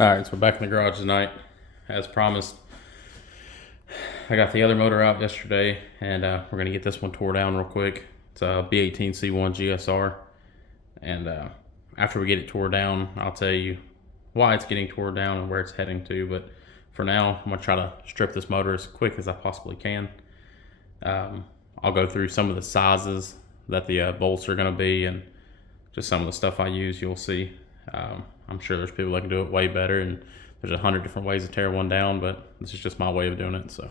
Alright, so we're back in the garage tonight, as promised. I got the other motor out yesterday, and we're going to get this one tore down real quick. It's a B18C1 GSR, and after we get it tore down, I'll tell you why it's getting tore down and where it's heading to, but for now, I'm going to try to strip this motor as quick as I possibly can. I'll go through some of the sizes that the bolts are going to be, and just some of the stuff I use, you'll see. I'm sure there's people that can do it way better, and there's 100 different ways to tear one down, but this is just my way of doing it, so.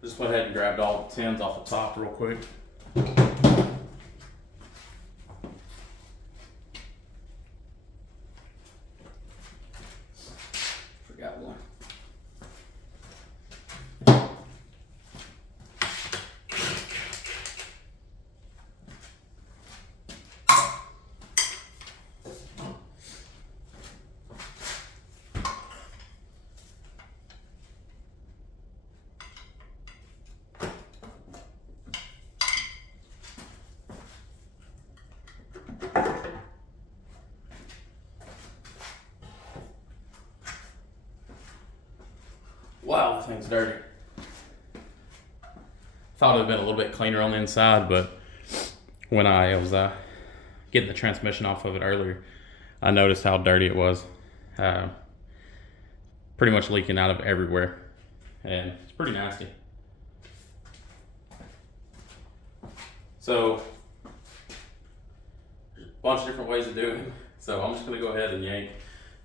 Just went ahead and grabbed all the tins off the top real quick. Forgot one. Wow, that thing's dirty. Thought it would have been a little bit cleaner on the inside, but when I was getting the transmission off of it earlier, I noticed how dirty it was. Pretty much leaking out of everywhere, and it's pretty nasty. So, there's a bunch of different ways to do it. So I'm just gonna go ahead and yank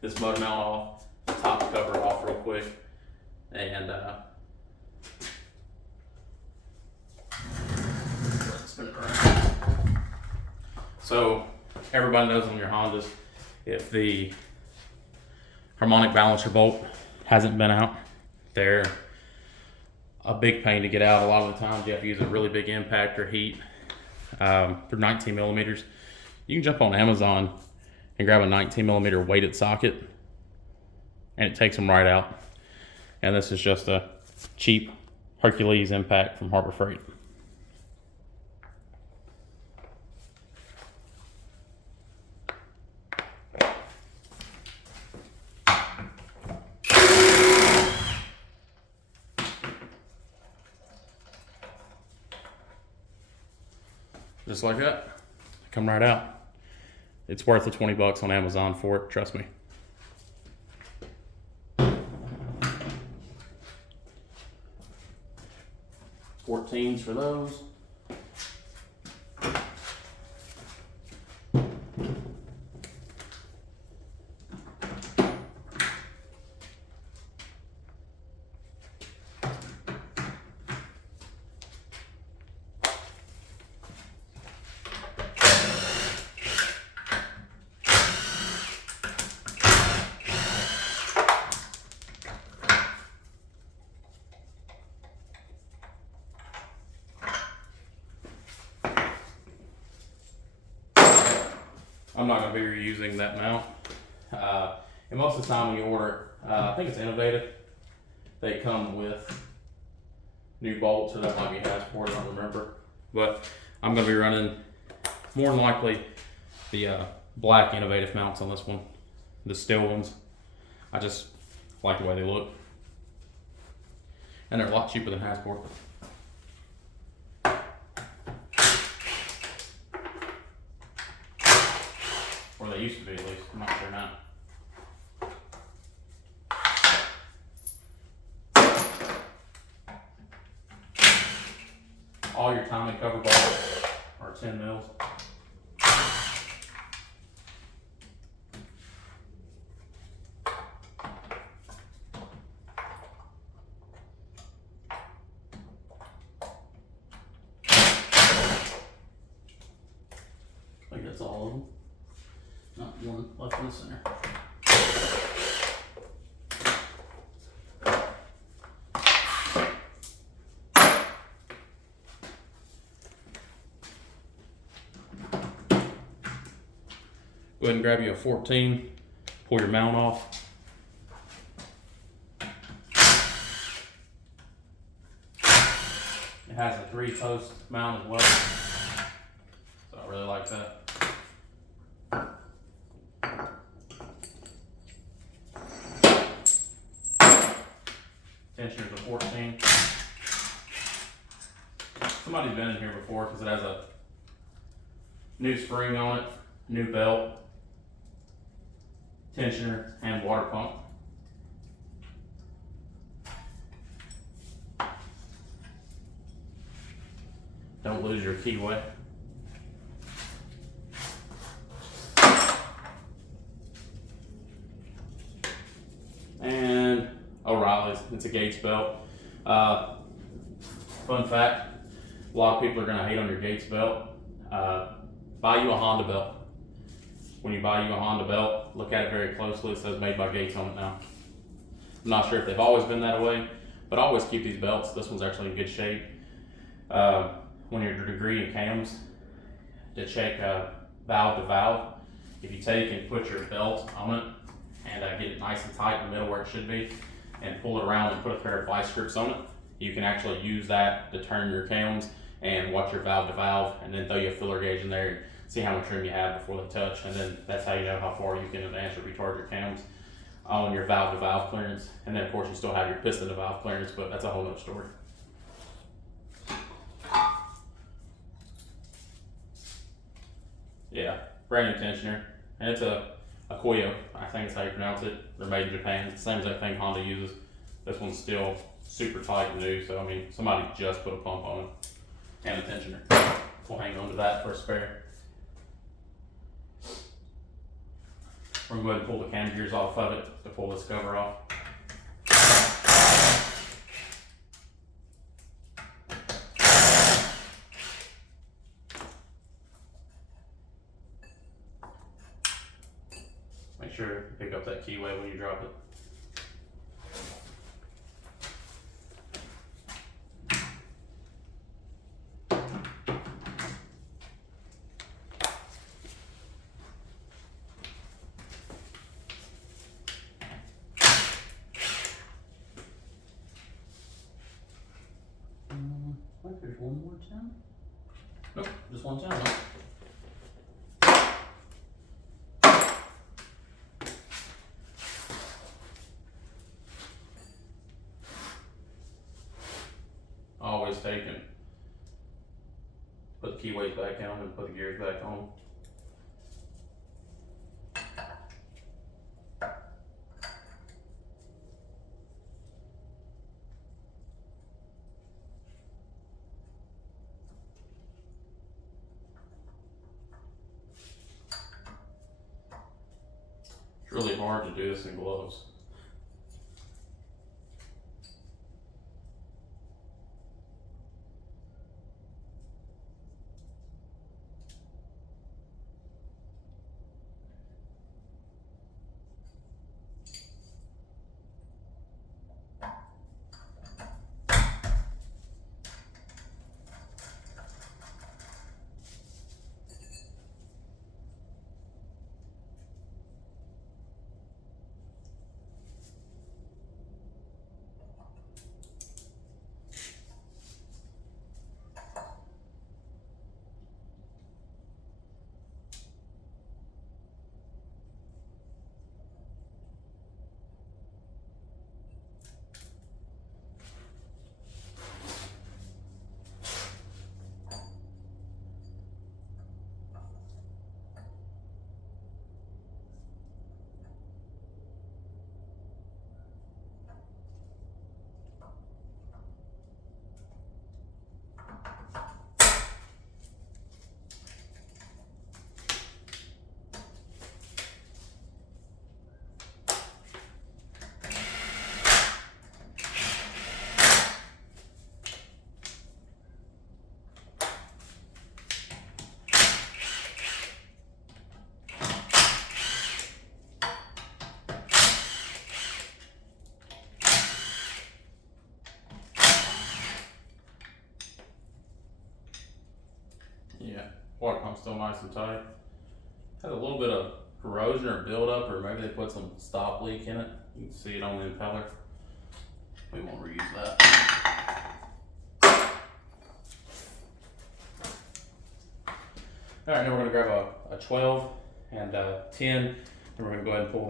this motor mount off, the top cover off real quick. And spin it around. So everybody knows on your Hondas, if the harmonic balancer bolt hasn't been out, they're a big pain to get out. A lot of the times you have to use a really big impact or heat. They're 19 millimeters. You can jump on Amazon and grab a 19 millimeter weighted socket, and it takes them right out. And this is just a cheap Hercules impact from Harbor Freight. Just like that, come right out. It's worth the 20 bucks on Amazon for it, trust me. 14s for those. I'm not going to be reusing that mount. And most of the time when you order it, I think it's Innovative, they come with new bolts, or that might be Hassport, I don't remember. But I'm going to be running, more than likely, the black Innovative mounts on this one, the steel ones. I just like the way they look. And they're a lot cheaper than Hassport. Or they used to be, at least. I'm not sure. all your timing cover balls are 10 mils. I think that's all of them. Not one left in the center. Go ahead and grab you a 14, pull your mount off. It has a 3-post mount as well, so I really like that. Tensioner's a 14. Somebody's been in here before because it has a new spring on it, new belt, tensioner, and water pump. Don't lose your keyway. And O'Reilly's, it's a Gates belt. Fun fact, a lot of people are gonna hate on your Gates belt. Buy you a Honda belt. When you buy you a Honda belt, look at it very closely. It says made by Gates on it now. I'm not sure if they've always been that way, but I always keep these belts. This one's actually in good shape. When you're degree in cams, to check valve to valve, if you take and put your belt on it and get it nice and tight in the middle where it should be, and pull it around and put a pair of vice grips on it, you can actually use that to turn your cams and watch your valve to valve, and then throw you a filler gauge in there and see how much room you have before they touch, and then that's how you know how far you can advance or retard your cams on your valve to valve clearance. And then of course you still have your piston to valve clearance, but that's a whole nother story. Yeah, brand new tensioner, and it's a Koyo, I think is how you pronounce it. They're made in Japan, same as everything Honda uses. This one's still super tight and new, so I mean, somebody just put a pump on it. And a tensioner. We'll hang on to that for a spare. We're gonna go ahead and pull the cam gears off of it to pull this cover off. Make sure you pick up that keyway when you drop it. I think there's one more channel. Nope, just one channel. Always taken. Put the keyways back on and put the gears back on. It's really hard to do this in gloves. Yeah, water pump's still nice and tight. Has a little bit of corrosion or buildup, or maybe they put some stop leak in it. You can see it on the impeller. We won't reuse that. All right, now we're gonna grab a 12 and 10, and we're gonna go ahead and pull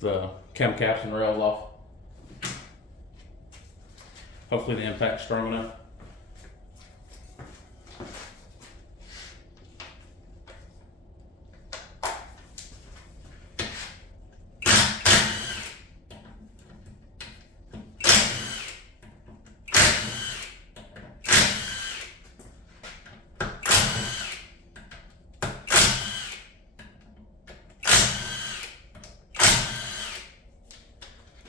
the chem caps and rails off. Hopefully the impact's strong enough.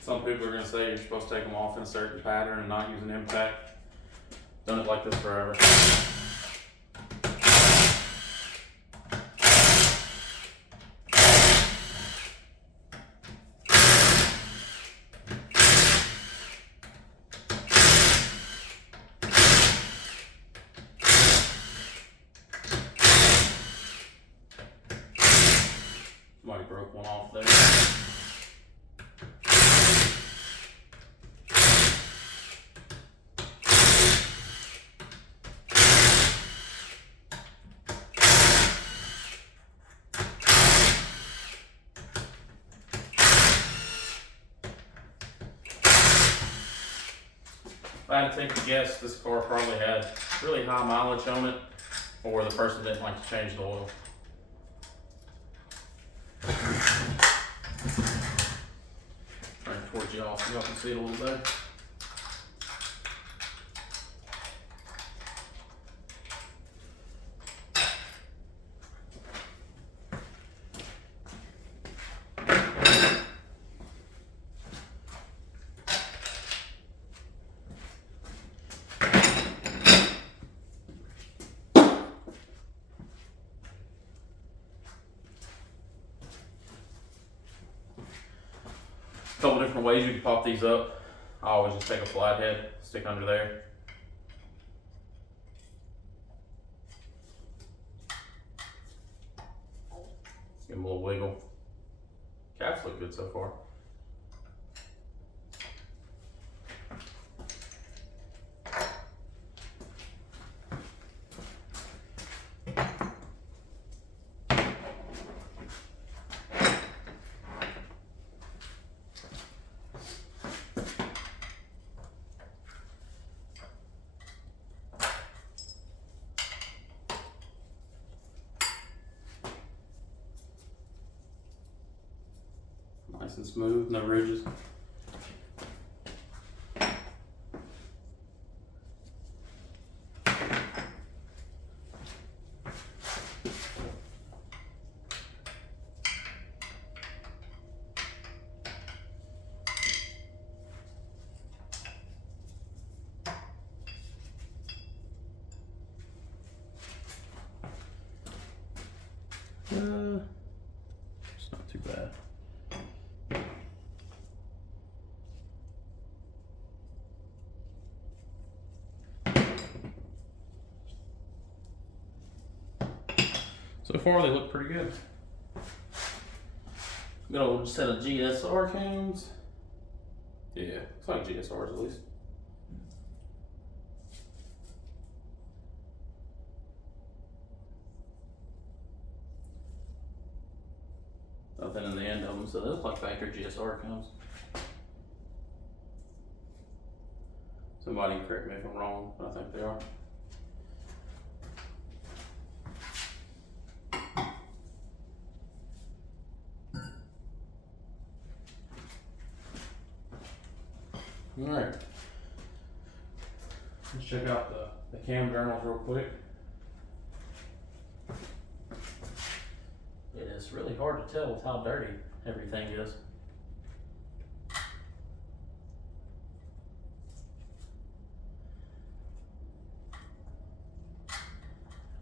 Some people are going to say you're supposed to take them off in a certain pattern and not use an impact. Done it like this forever. Somebody broke one off there. If I had to take a guess, this car probably had really high mileage on it, or the person didn't like to change the oil. Bring it towards y'all so y'all can see it a little better. Couple different ways you can pop these up. I always just take a flathead, stick under there. Give them a little wiggle. Caps look good so far. Nice and smooth, no ridges. It's not too bad. So far they look pretty good. Good old set of GSR cones. Yeah, it's like GSRs at least. Nothing in the end of them, so they look like factory GSR cones. Somebody can correct me if I'm wrong, but I think they are. All right, let's check out the cam journals real quick. It is really hard to tell with how dirty everything is.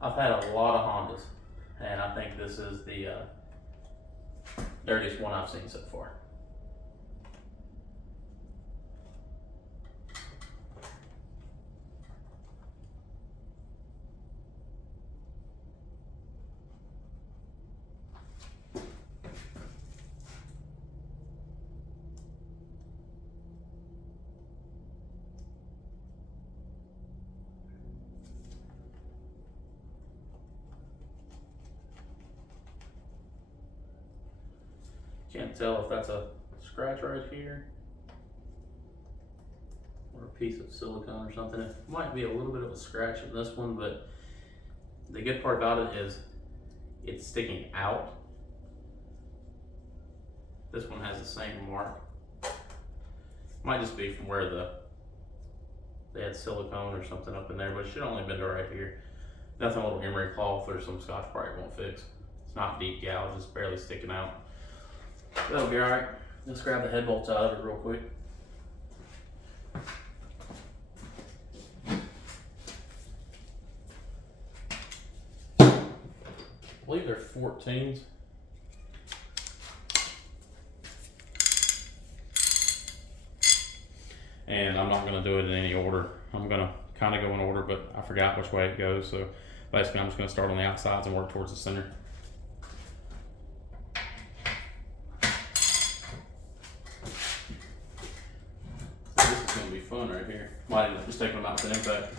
I've had a lot of Hondas, and I think this is the dirtiest one I've seen so far. can't tell if that's a scratch right here or a piece of silicone or something. It might be a little bit of a scratch in this one, but the good part about it is it's sticking out. This one has the same mark. Might just be from where they had silicone or something up in there, but it should only been to right here. Nothing a little emery cloth or some Scotch-Brite won't fix. It's not deep gouge, it's barely sticking out. That'll be alright. Let's grab the head bolts out of it real quick. I believe they're 14s. And I'm not going to do it in any order. I'm going to kind of go in order, but I forgot which way it goes. So basically I'm just going to start on the outsides and work towards the center. So this is going to be fun right here. Might end up just taking them out with an impact.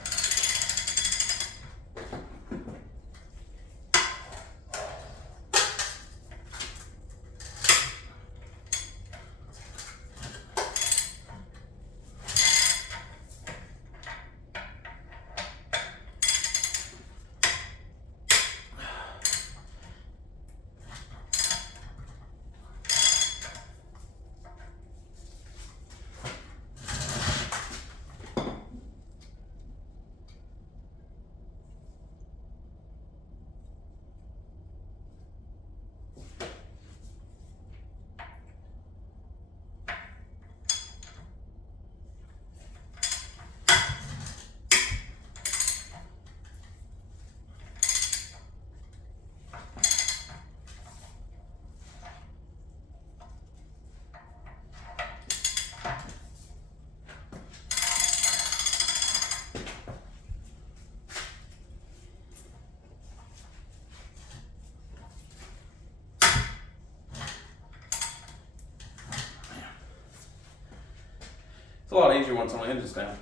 It's a lot easier once on the hinges down.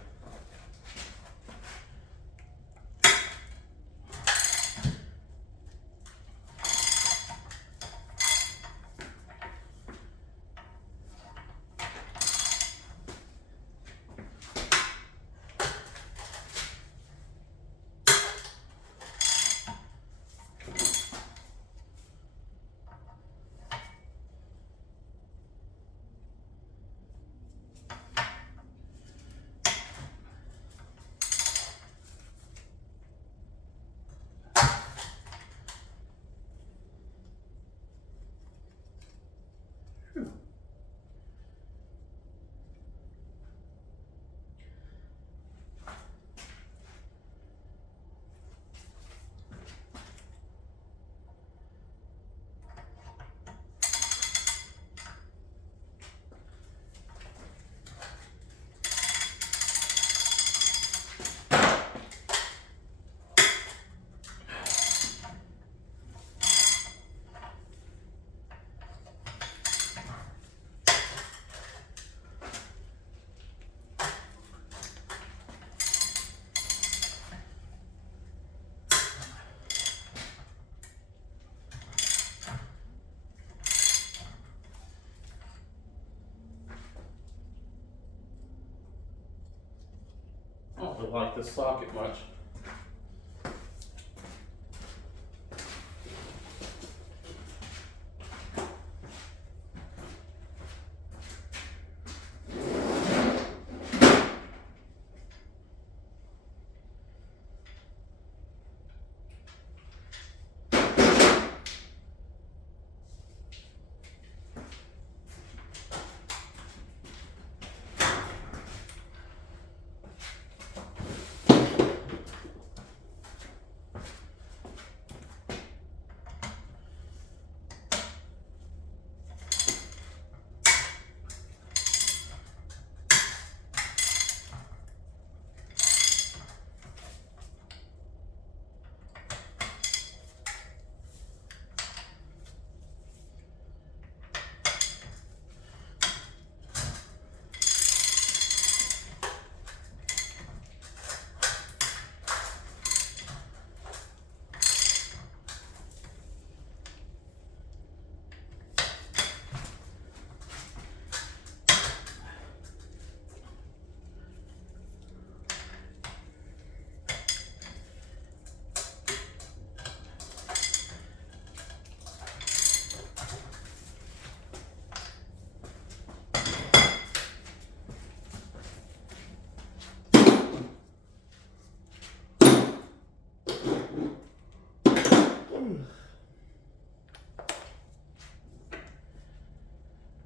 I don't really like this socket much.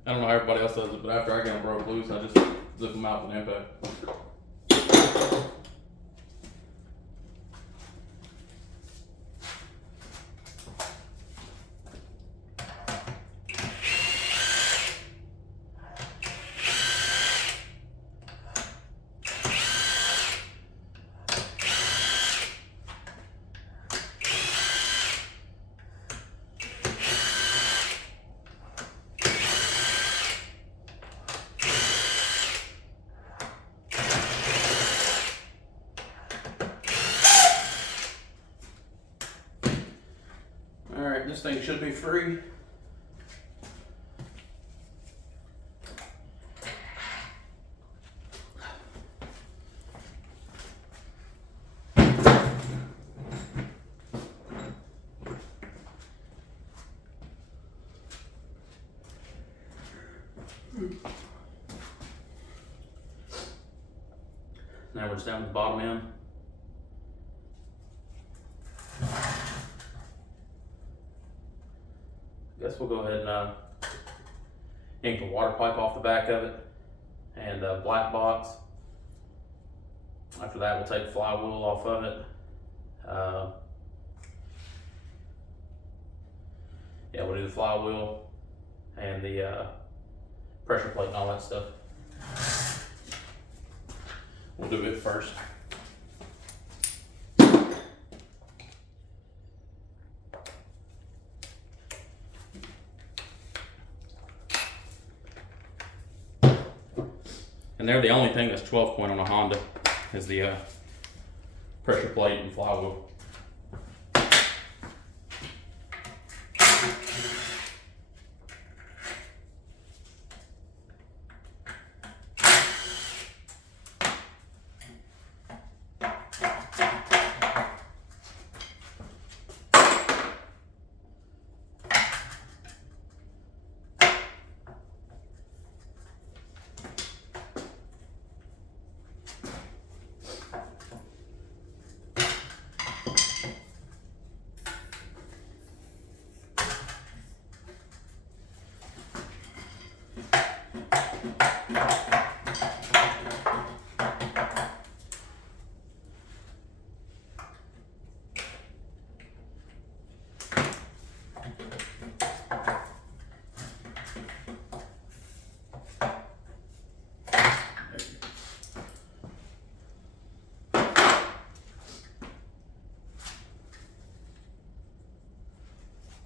I don't know how everybody else does it, but after I get them broke loose, I just zip them out with an impact. Alright, this thing should be free. Now we're just down to the bottom end. Guess we'll go ahead and yank the water pipe off the back of it and the black box. After that, we'll take the flywheel off of it. Yeah, we'll do the flywheel and the pressure plate and all that stuff. We'll do it first. And they're the only thing that's 12 point on a Honda is the pressure plate and flywheel.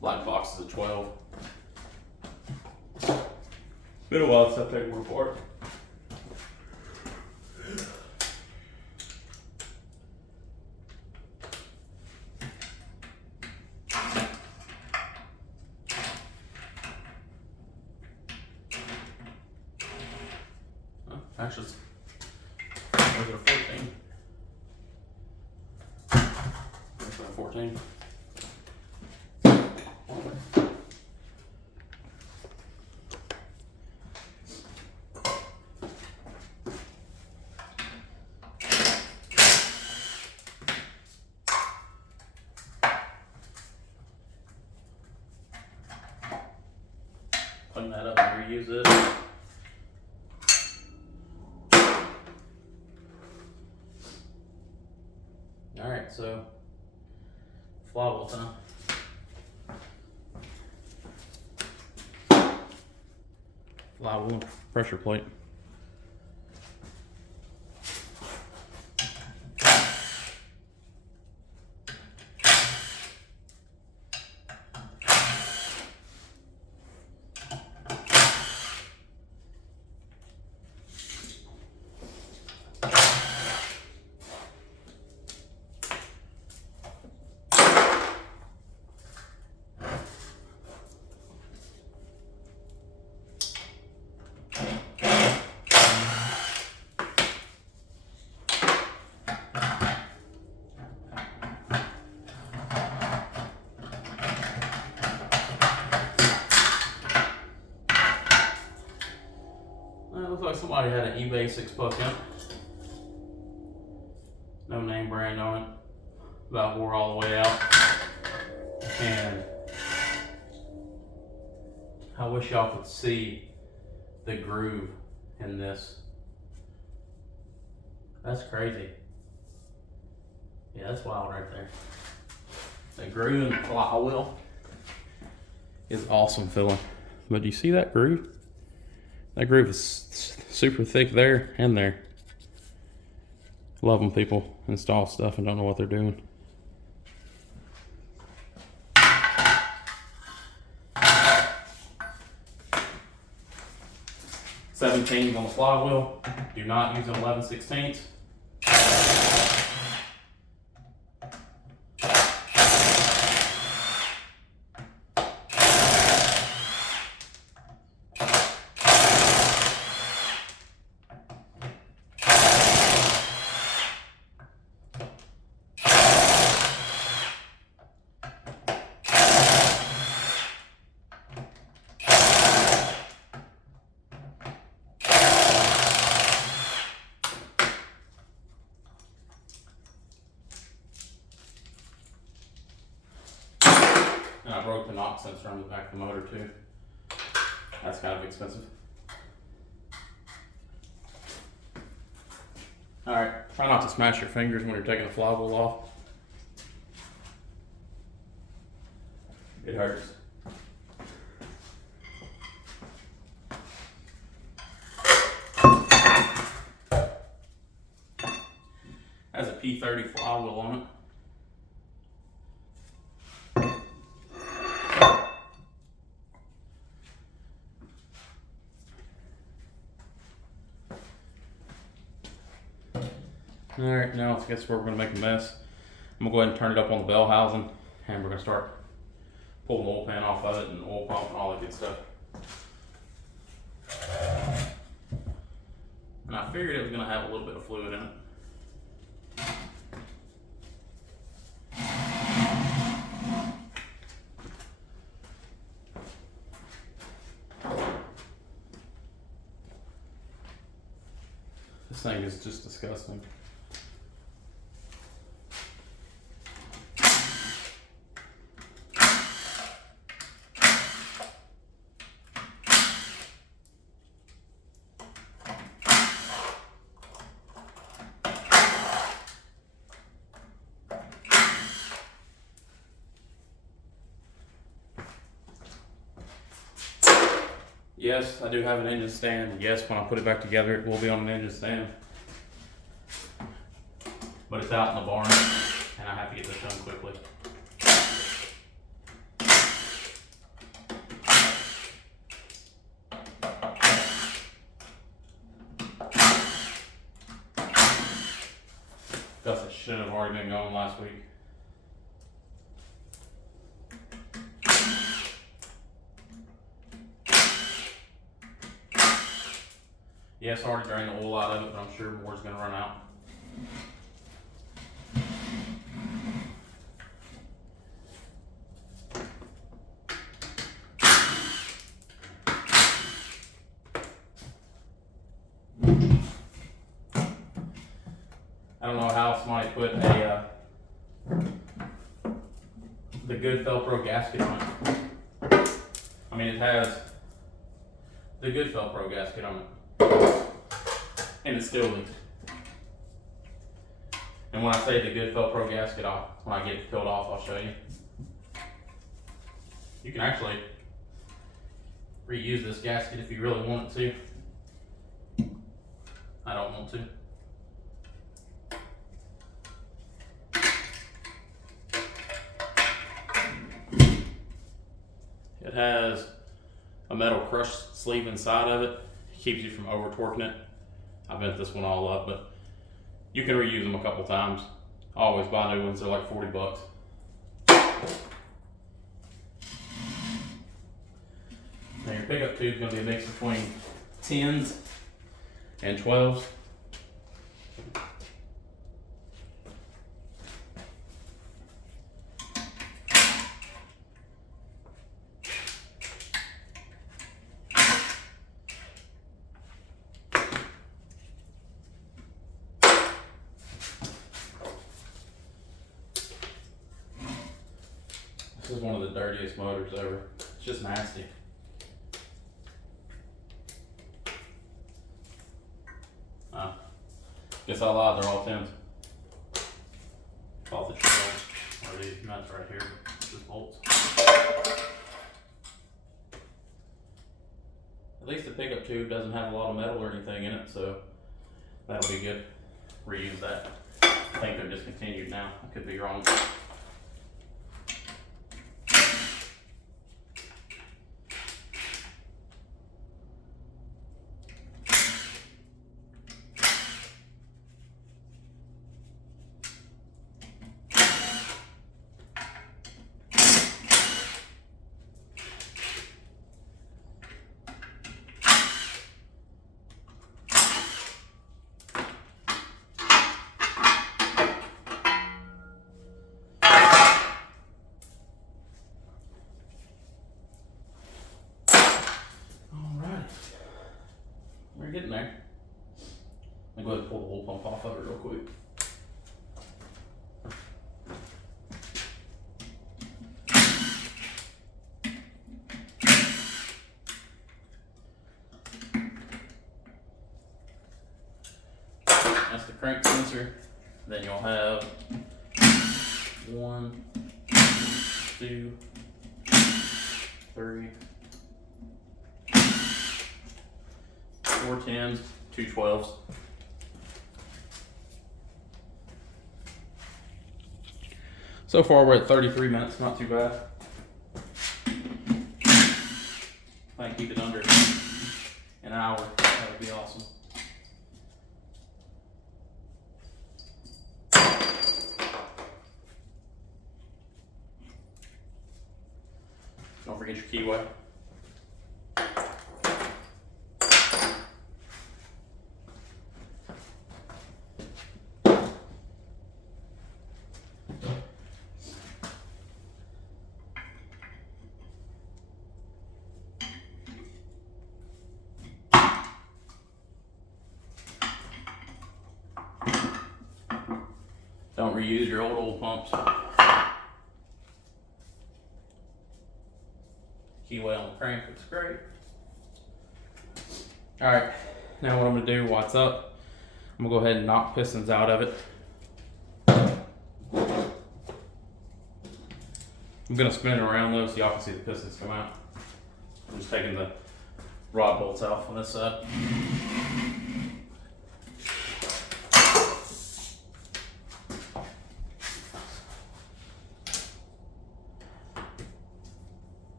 Black box is a 12. Been a while since I've taken one apart. Actually, was it a 14? That's a 14. Clean that up and reuse it. Alright, so flywheel time. Flywheel pressure plate. Looks like somebody had an eBay 6-puck in it. No name brand on it. About wore all the way out. And I wish y'all could see the groove in this. That's crazy. Yeah, that's wild right there. The groove in the flywheel is awesome feeling. But do you see that groove? That groove is super thick there and there. Love when people install stuff and don't know what they're doing. Seventeens on the flywheel. Do not use an 11/16. And I broke the knock sensor on the back of the motor too. That's kind of expensive. Alright, try not to smash your fingers when you're taking the flywheel off. It hurts. Has a P30 flywheel on it. Alright, now I guess we're going to make a mess. I'm going to go ahead and turn it up on the bell housing, and we're going to start pulling the oil pan off of it and oil pump and all that good stuff. And I figured it was going to have a little bit of fluid in it. This thing is just disgusting. Yes, I do have an engine stand. Yes, when I put it back together, it will be on an engine stand. But it's out in the barn, and I have to get this done quickly. Guess it should have already been going last week. Yes, I already drained the oil out of it, but I'm sure more's going to run out. I don't know how somebody put the good Velcro gasket on it. I mean, it has the good Velcro gasket on it. And it's still leaks. And when I say the good Velcro gasket off, when I get it peeled off, I'll show you. You can actually reuse this gasket if you really want to. I don't want to. It has a metal crush sleeve inside of it. Keeps you from over torquing it. I bent this one all up, but you can reuse them a couple times. I always buy new ones, they're like 40 bucks. Now your pickup tube is going to be a mix between 10s and 12s. This is one of the dirtiest motors ever. It's just nasty. Guess I lied, they're all 10s. Off the shelves are these nuts right here, just bolts. At least the pickup tube doesn't have a lot of metal or anything in it, so that'll be good. Reuse that. I think they're discontinued now. I could be wrong. We're getting there. I'm going to go ahead and pull the oil pump off of it real quick. That's the crank sensor. Then you'll have 1, 2, 3, 4 10s, 2 12s. So far we're at 33 minutes, not too bad. If I can keep it under an hour, that would be awesome. Don't forget your keyway. Don't reuse your old oil pumps. Keyway on the crank looks great. Alright, now what I'm going to do, while it's up, I'm going to go ahead and knock pistons out of it. I'm going to spin it around though so y'all can see the pistons come out. I'm just taking the rod bolts off on this side.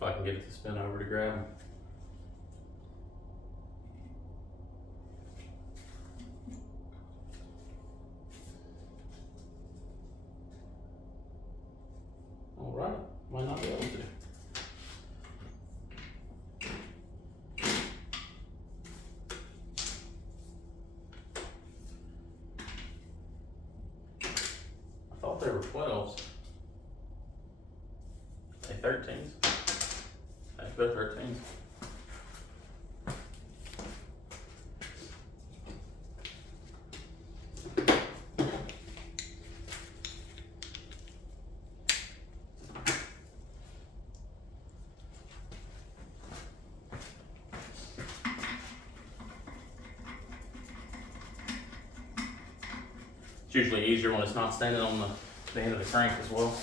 If I can get it to spin over to grab them. All right, might not be able to. I thought they were 12s. They 13s. They're 13s. It's usually easier when it's not standing on the end of the crank as well.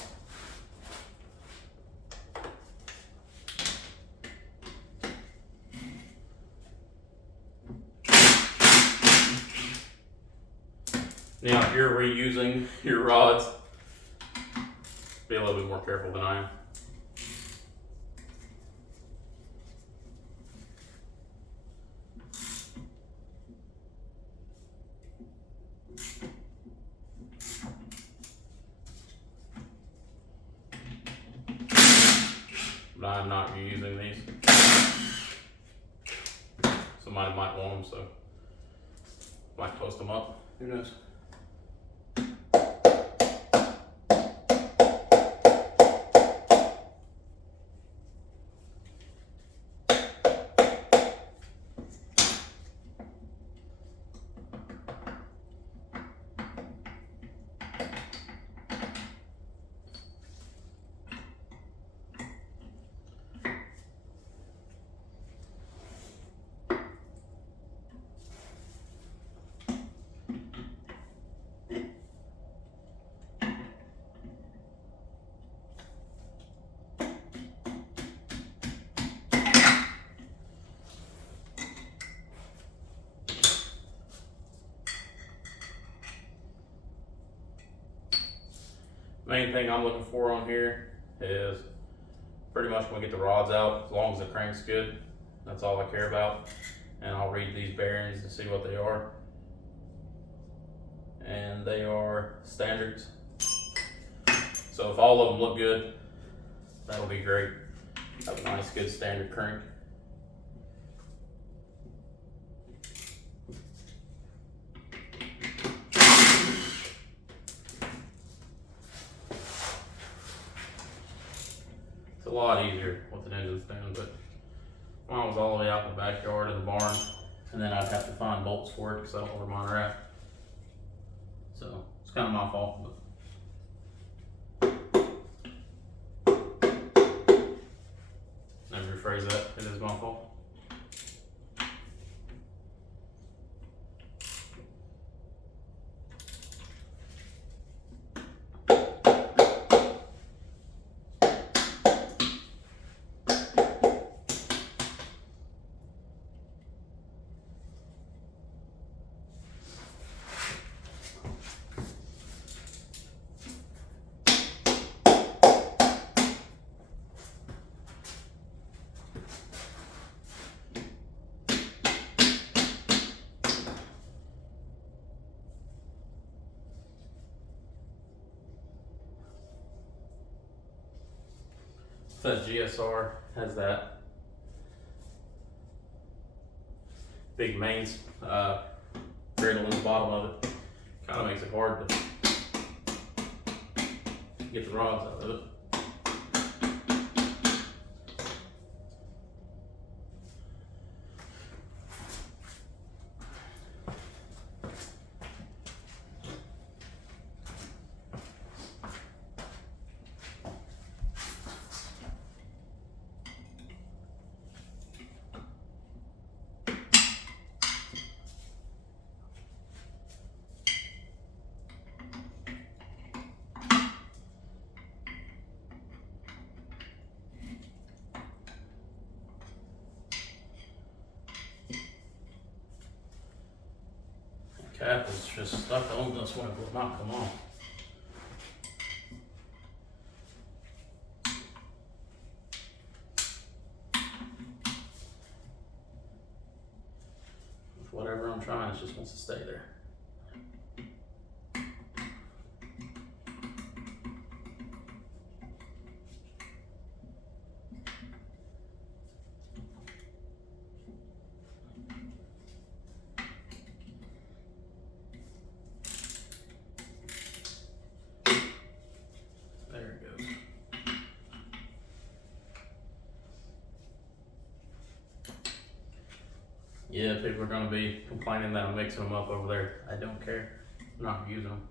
Now, if you're reusing your rods, be a little bit more careful than I am. But I'm not reusing these. Somebody might want them, so might post them up. Who knows? Main thing I'm looking for on here is pretty much when we get the rods out, as long as the crank's good, that's all I care about. And I'll read these bearings to see what they are. And they are standards. So if all of them look good, that'll be great. Have a nice good standard crank. It's a lot easier with an engine stand, but mine was all the way out in the backyard of the barn, and then I'd have to find bolts for it because I don't know where mine are at. So it's kind of my fault, but let me rephrase that. It is my fault. That GSR has that big mains griddle in the bottom of it. Kind of makes it hard to get the rods out of it. Cap is just stuck on this one, it will not come off. With whatever I'm trying, it just wants to stay there. Yeah, people are going to be complaining that I'm mixing them up over there. I don't care. I'm not using them.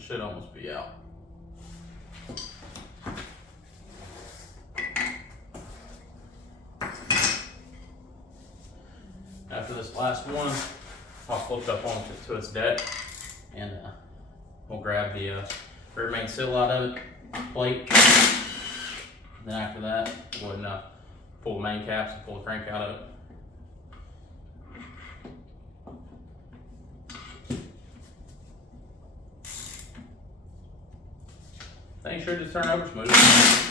It should almost be out. After this last one, I'll flip it up onto its deck, and we'll grab the rear main seal out of it, plate. Then after that, we'll go ahead and pull the main caps and pull the crank out of it. Things should just turn over smooth.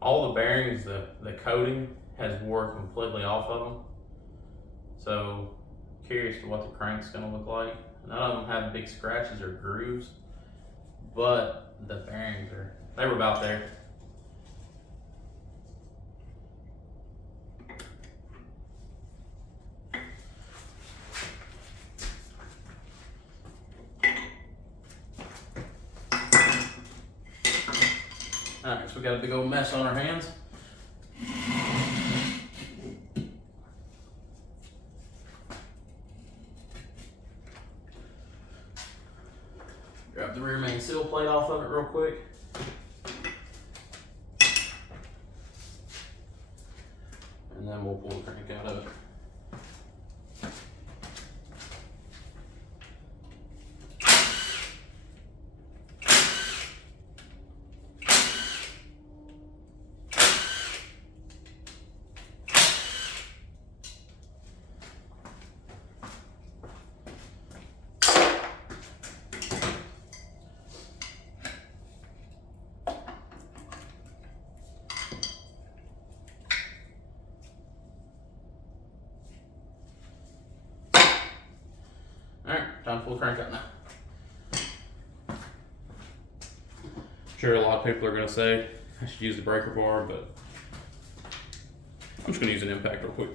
All the bearings, the coating has wore completely off of them. So curious to what the crank's gonna look like. None of them have big scratches or grooves, but the bearings they were about there. Alright, so we got a big old mess on our hands. Grab the rear main seal plate off of it real quick. And then we'll pull the crank out of it. Alright, time to pull the crank out now. Sure, a lot of people are going to say I should use the breaker bar, but I'm just going to use an impact real quick.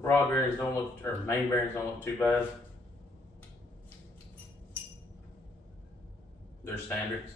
Rod bearings don't look, or main bearings don't look too bad. They're standards.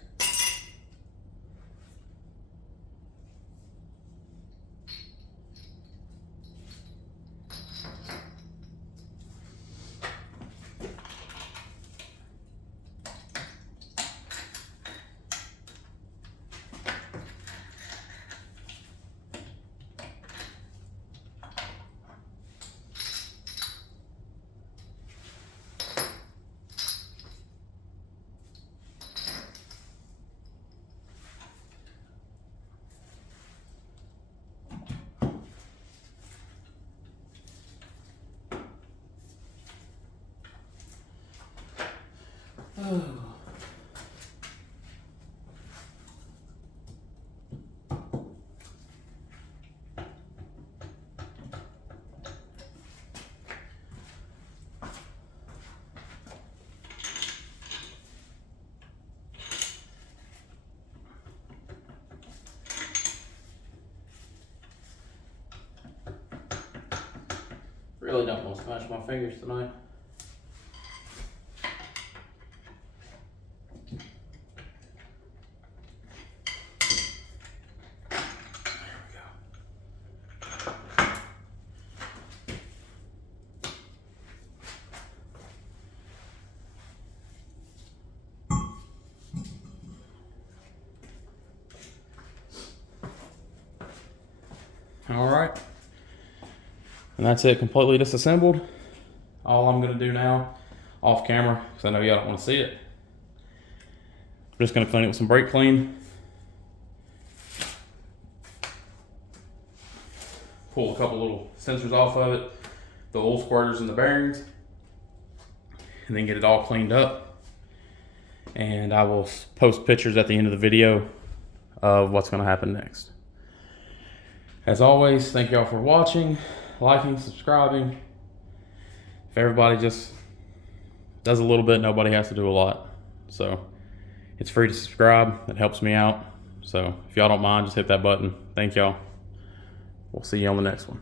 Really don't want to smash my fingers tonight. All right, and that's it, completely disassembled. All I'm gonna do now, off camera, because I know y'all don't want to see it, I'm just gonna clean it with some brake clean. Pull a couple little sensors off of it, the oil squirters and the bearings, and then get it all cleaned up. And I will post pictures at the end of the video of what's gonna happen next. As always, thank y'all for watching, liking, subscribing. If everybody just does a little bit, nobody has to do a lot. So it's free to subscribe. It helps me out. So if y'all don't mind, just hit that button. Thank y'all. We'll see you on the next one.